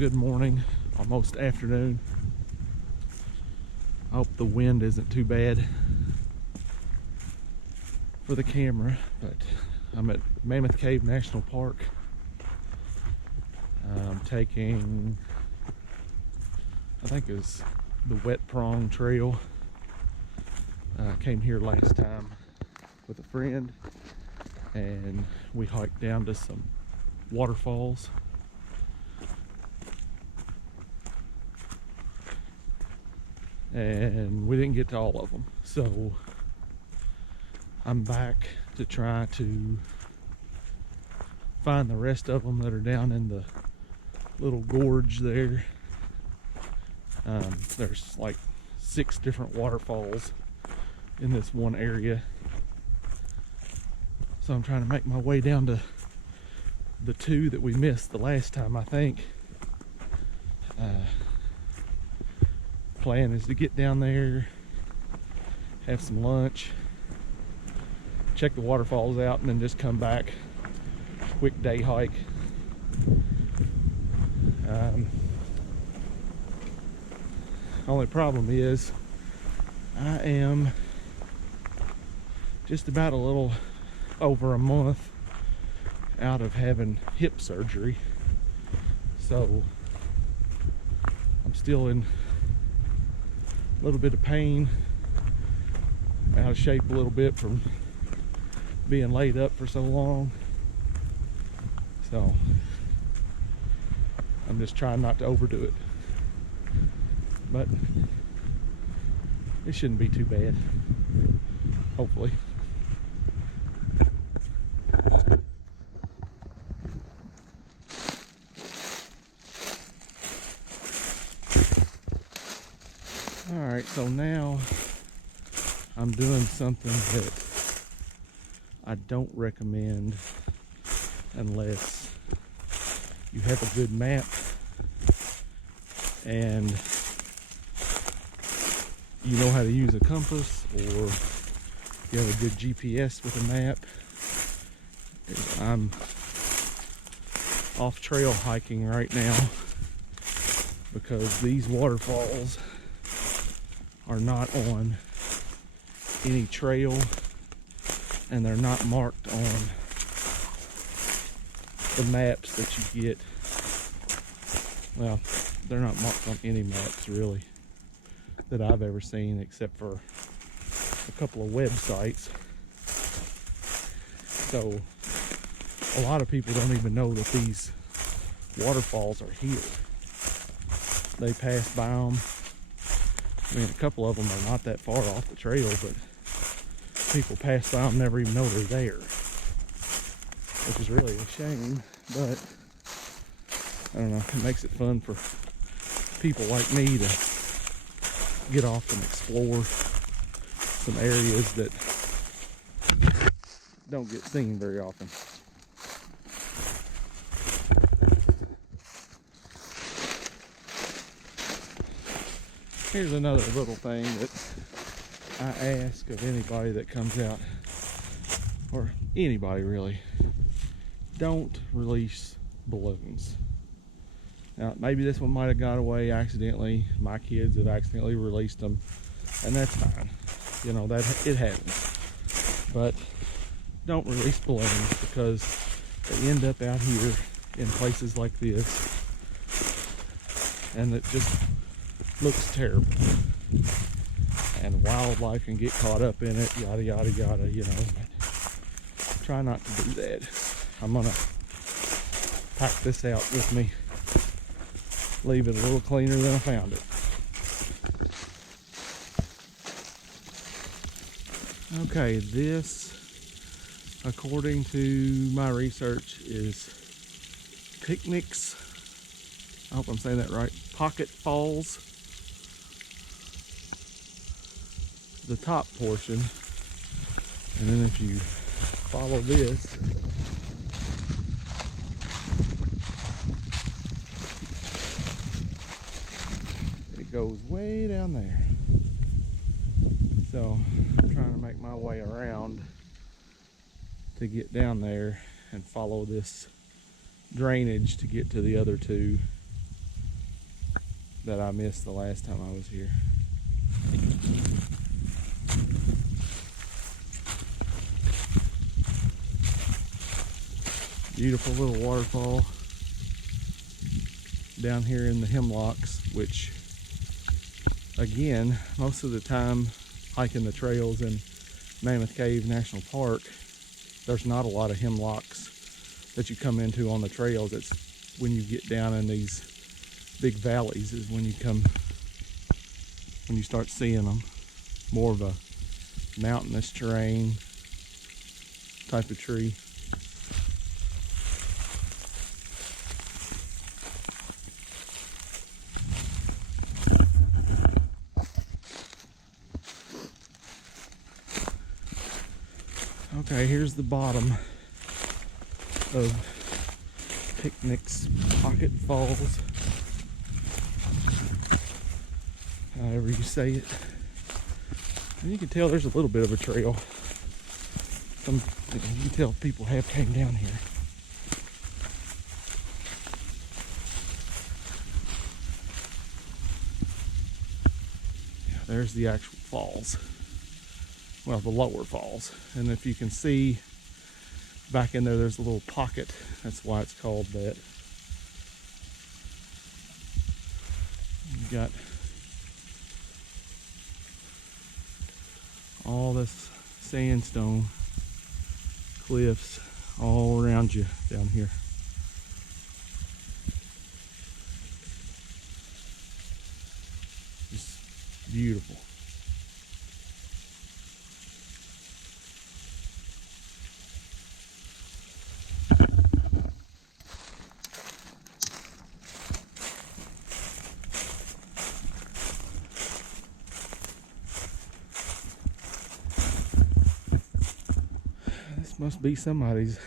good morning, almost afternoon. I hope the wind isn't too bad for the camera, but I'm at Mammoth Cave National Park. I'm taking, I think it was the Wet Prong Trail. I came here last time with a friend and we hiked down to some waterfalls. And we didn't get to all of them, so I'm back to try to find the rest of them that are down in the little gorge there. There's like 6 different waterfalls in this one area, so I'm trying to make my way down to the 2 that we missed the last time, I think. Plan is to get down there, have some lunch, check the waterfalls out, and then just come back. Quick day hike. Only problem is I am just about a little over a month out of having hip surgery, so I'm still in a little bit of pain, out of shape a little bit from being laid up for so long. So I'm just trying not to overdo it, but it shouldn't be too bad, hopefully. Alright, so now I'm doing something that I don't recommend unless you have a good map and you know how to use a compass, or you have a good GPS with a map. I'm off trail hiking right now because these waterfalls are not on any trail and they're not marked on the maps that you get. Well, they're not marked on any maps really that I've ever seen, except for a couple of websites. So a lot of people don't even know that these waterfalls are here. They pass by them. I mean, a couple of them are not that far off the trail, but people pass by them, never even know they're there, which is really a shame. But I don't know, it makes it fun for people like me to get off and explore some areas that don't get seen very often. Here's another little thing that I ask of anybody that comes out, or anybody really: don't release balloons. Now, maybe this one might have got away accidentally. My kids have accidentally released them, and that's fine. You know, that it happens. But don't release balloons, because they end up out here in places like this, and it just looks terrible, and wildlife can get caught up in it, yada yada yada, you know. But try not to do that. I'm gonna pack this out with me, leave it a little cleaner than I found it. Okay, this, according to my research, is Picnics. I hope I'm saying that right. Pocket Falls. The top portion, and then if you follow this, it goes way down there. So I'm trying to make my way around to get down there and follow this drainage to get to the other 2. that I missed the last time I was here. Beautiful little waterfall down here in the hemlocks, which again, most of the time hiking the trails in Mammoth Cave National Park, there's not a lot of hemlocks that you come into on the trails. It's when you get down in these big valleys is when you start seeing them. More of a mountainous terrain type of tree. Okay, here's the bottom of Picnic's Pocket Falls, however you say it. And you can tell there's a little bit of a trail. You can tell people have came down here. Yeah, there's the actual falls. Well, the lower falls. And if you can see back in there, there's a little pocket. That's why it's called that. You got all this sandstone cliffs all around you down here. Just beautiful. Must be somebody's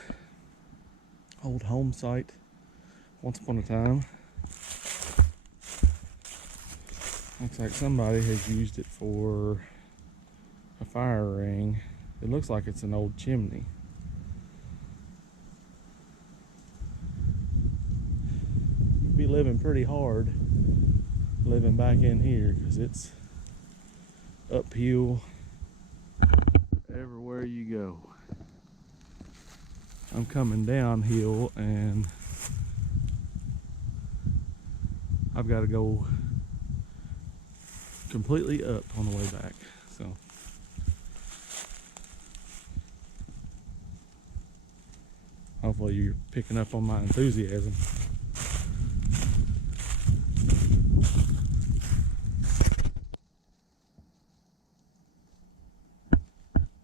old home site once upon a time. Looks like somebody has used it for a fire ring. It looks like it's an old chimney. You'd be living pretty hard living back in here because it's uphill everywhere you go. I'm coming downhill and I've got to go completely up on the way back. So hopefully you're picking up on my enthusiasm.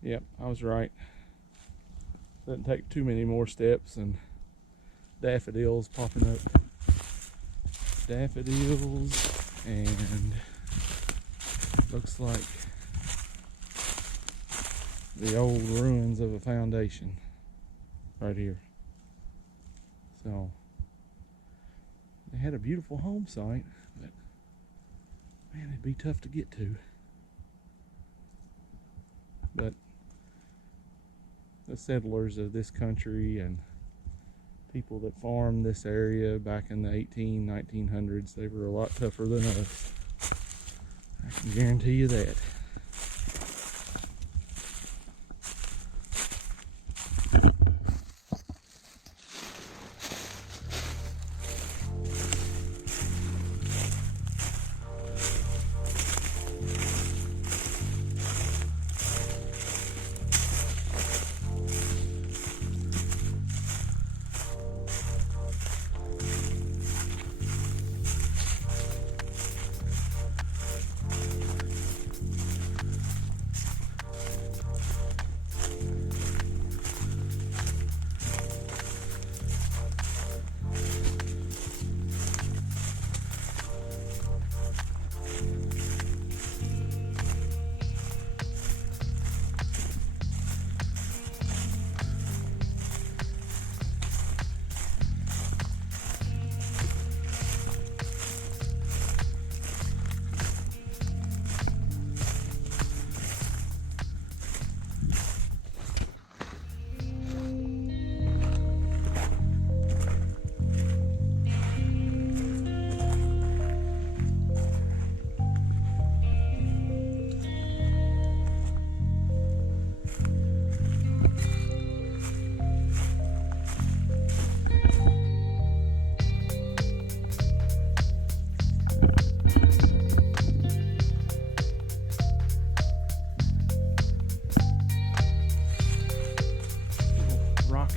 Yep, I was right. Doesn't take too many more steps and daffodils popping up. Daffodils, and looks like the old ruins of a foundation right here. So they had a beautiful home site, but man, it'd be tough to get to. But the settlers of this country and people that farmed this area back in the 1900s, they were a lot tougher than us. I can guarantee you that.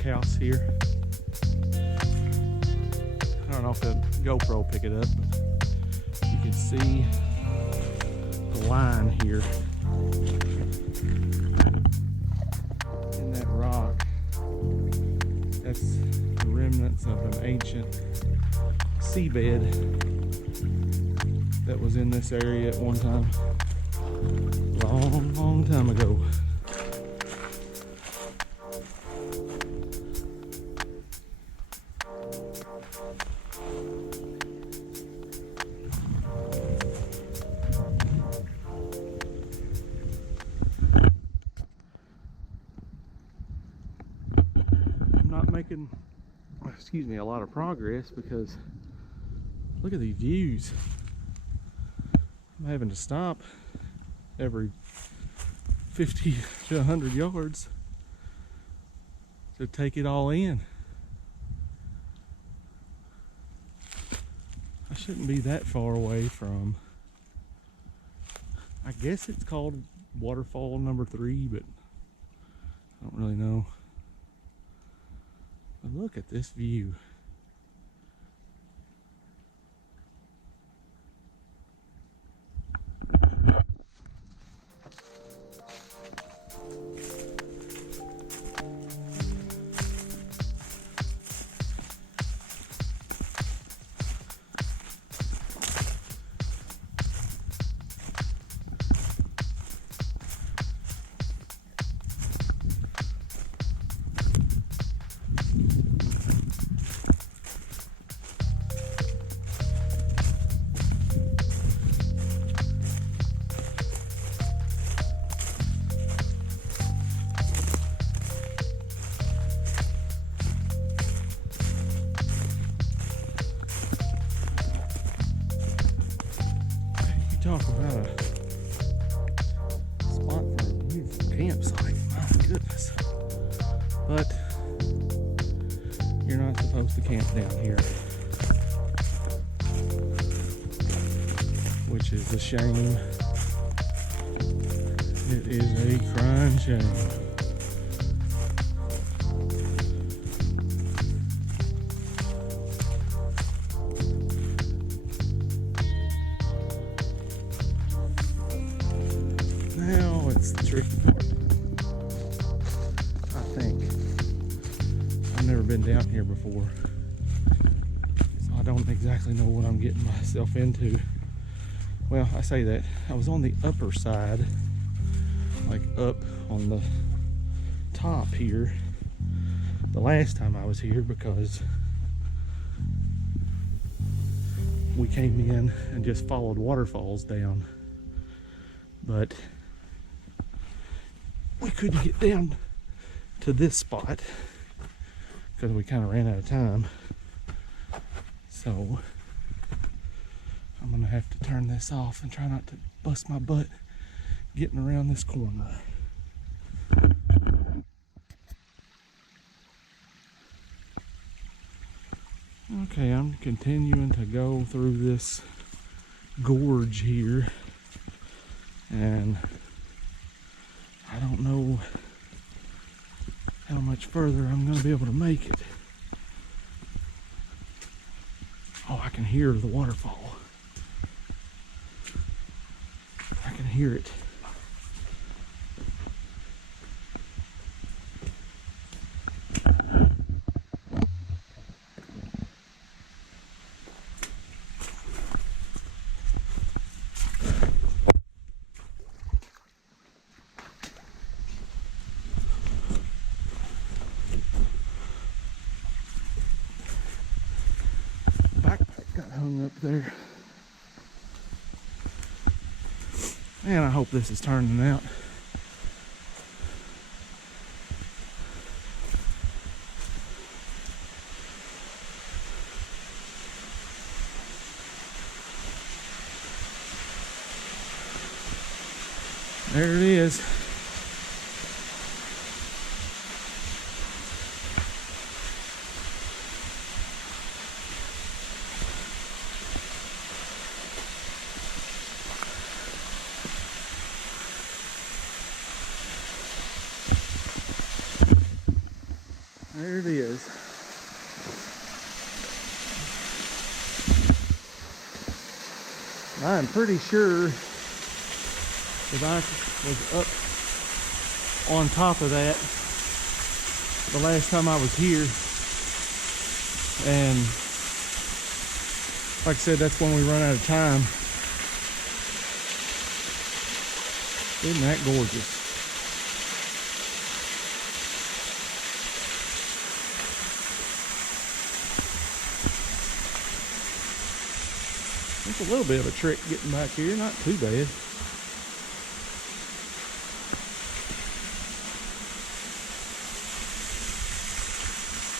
house here. I don't know if the GoPro will pick it up, but you can see the line here in that rock. That's the remnants of an ancient seabed that was in this area at one time, long time ago. I'm not making, excuse me, a lot of progress because look at these views. I'm having to stop every 50 to 100 yards to take it all in. I shouldn't be that far away from, I guess it's called Waterfall number 3, but I don't really know. But look at this view. Talk about a spot for a beautiful campsite, my goodness. But you're not supposed to camp down here, which is a shame. It is a crying shame. Now it's the tricky part. I think. I've never been down here before, so I don't exactly know what I'm getting myself into. Well, I say that. I was on the upper side, like up on the top here, the last time I was here because we came in and just followed waterfalls down. But we couldn't get down to this spot because we kind of ran out of time. So I'm gonna have to turn this off and try not to bust my butt getting around this corner. Okay, I'm continuing to go through this gorge here, and I don't know how much further I'm going to be able to make it. Oh, I can hear the waterfall. I can hear it. Hung up there, and I hope this is turning out. There it is. There it is. I'm pretty sure that I was up on top of that the last time I was here. And like I said, that's when we run out of time. Isn't that gorgeous? It's a little bit of a trick getting back here, not too bad.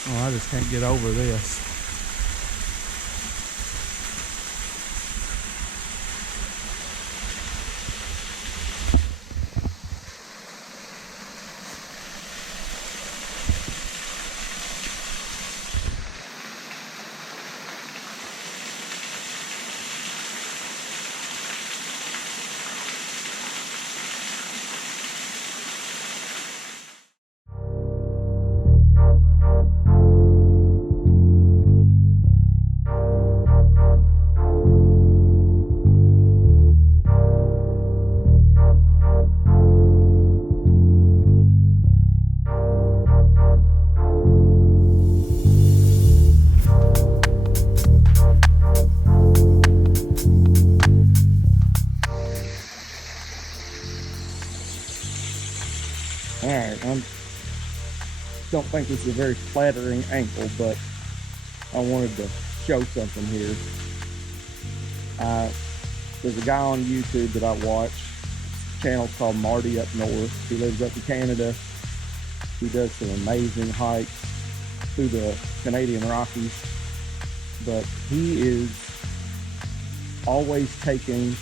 Oh, I just can't get over this. Alright, I don't think this is a very flattering ankle, but I wanted to show something here. There's a guy on YouTube that I watch. His channel's called Marty Up North. He lives up in Canada. He does some amazing hikes through the Canadian Rockies. But he is always taking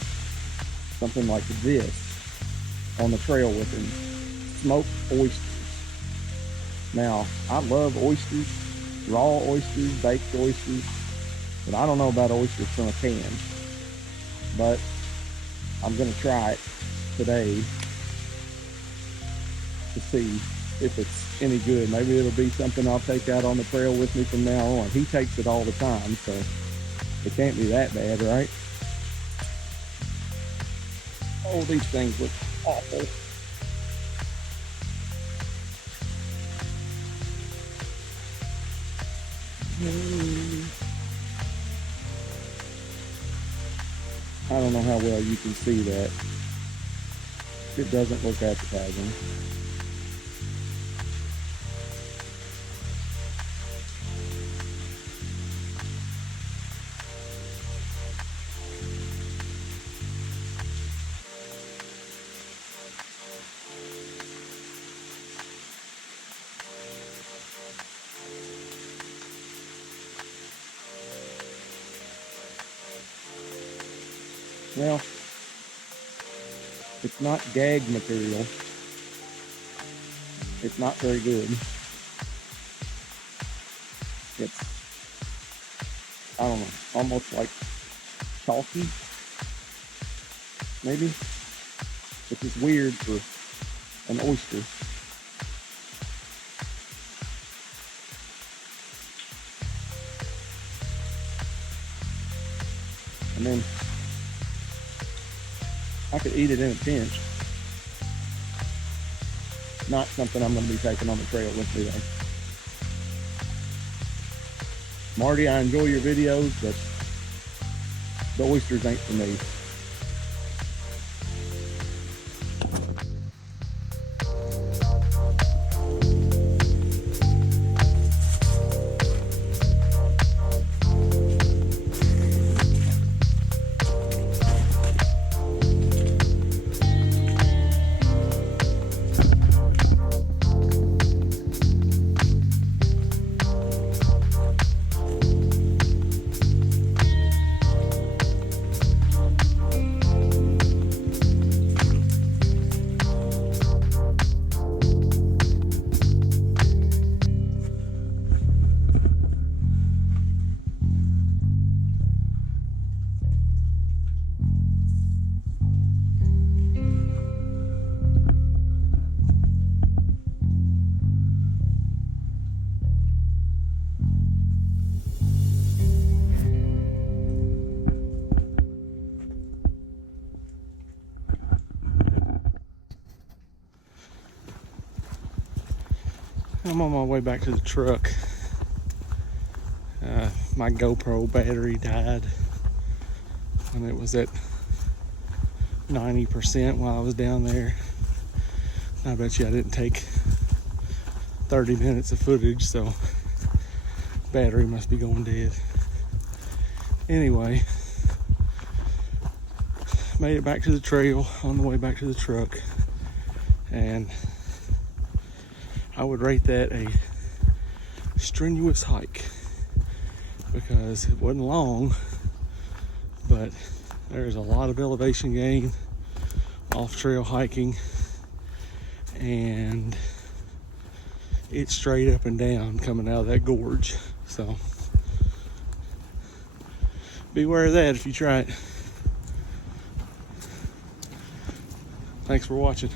something like this on the trail with him. Smoked oysters. Now, I love oysters, raw oysters, baked oysters, but I don't know about oysters from a can. But I'm gonna try it today to see if it's any good. Maybe it'll be something I'll take out on the trail with me from now on. He takes it all the time, so it can't be that bad, right? Oh, these things look awful. I don't know how well you can see that. It doesn't look appetizing. Well, it's not gag material. It's not very good. It's, I don't know, almost like chalky, maybe, which is weird for an oyster. And then I could eat it in a pinch. Not something I'm going to be taking on the trail with me though. Marty, I enjoy your videos, but the oysters ain't for me. I'm on my way back to the truck. My GoPro battery died and it was at 90% while I was down there. I bet you I didn't take 30 minutes of footage, so battery must be going dead. Anyway, made it back to the trail on the way back to the truck, and I would rate that a strenuous hike because it wasn't long, but there's a lot of elevation gain off trail hiking, and it's straight up and down coming out of that gorge. So beware of that if you try it. Thanks for watching.